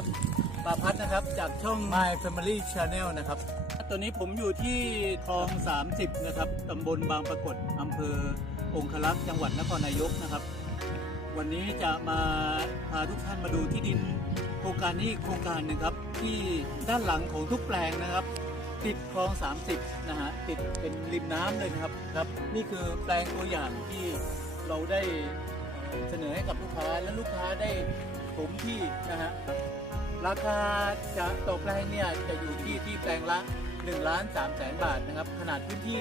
ครับปาพัฒนะครับจากช่อง My Family Channel นะครับ ตอนนี้ผมอยู่ที่คลอง 30 นะครับตำบลบางปรากฏอำเภอองคลักษ์จังหวัดนครนายกนะครับ วันนี้จะมาพาทุกท่านมาดูที่ดินโครงการนี้โครงการหนึ่งครับ ที่ด้านหลังของทุกแปลงนะครับ ติดคลอง 30 นะฮะติดเป็นริมน้ำเลยนะครับครับ นี่คือแปลงตัวอย่างที่เราได้เสนอให้กับลูกค้าและลูกค้าได้ถมที่นะฮะ ราคาจะต่อแปลงเนี่ยจะอยู่ที่ที่แปลงละ1ล้าน3แสนบาทนะครับ ขนาดพื้นที่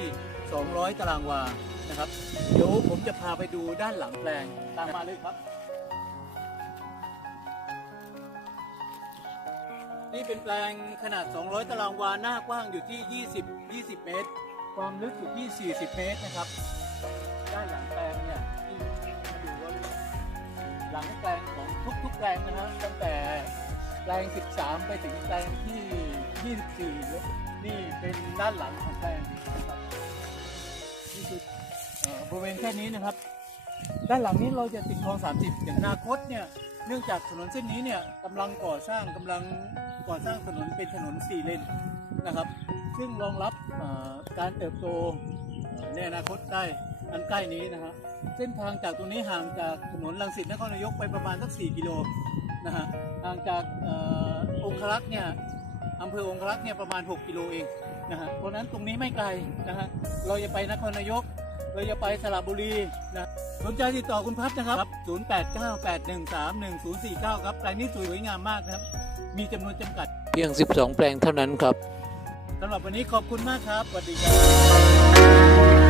200 ตารางวานะครับ เดี๋ยวผมจะพาไปดูด้านหลังแปลงตามมาเลยครับ นี่เป็นแปลงขนาด 200 ตารางวาหน้ากว้างอยู่ที่ 20 20 เมตร ความลึกอยู่ที่ 40 เมตรนะครับ ด้านหลังแปลงเนี่ยที่มาดูว่าหลังแปลงของทุกๆแปลงนะฮะตั้งแต่ แปลง 13 ไปถึงแปลงที่ 24แล้วนี่เป็นด้านหลังของแปลงนะครับนี่คือเอ่อบริเวณแค่นี้นะครับ ด้านหลังนี้เราจะติดคลอง 30อย่างอนาคตเนี่ยเนื่องจากถนนเส้นนี้เนี่ยกำลังก่อสร้างกำลังก่อสร้างถนนเป็นถนนสี่เลนนะครับ ซึ่งรองรับเอ่อการเติบโตเอ่อในอนาคตได้อันใกล้นี้นะฮะเส้นทางจากตรงนี้ห่างจากถนนลังสิตนครนายกไปประมาณสัก4กิโล นะฮะห่างจากเอ่อองครักษ์เนี่ยอำเภอองครักษ์เนี่ยประมาณ 6 กิโลเองนะฮะเพราะฉะนั้นตรงนี้ไม่ไกลนะฮะเราจะไปนครนายก เราจะไปสระบุรีนะสนใจติดต่อคุณพัฒนะครับ 0898131049 ครับแปลงนี้สวยงามมากนะครับ มีจำนวนจำกัดเพียง 12 แปลงเท่านั้นครับสำหรับวันนี้ขอบคุณมากครับสวัสดีครับ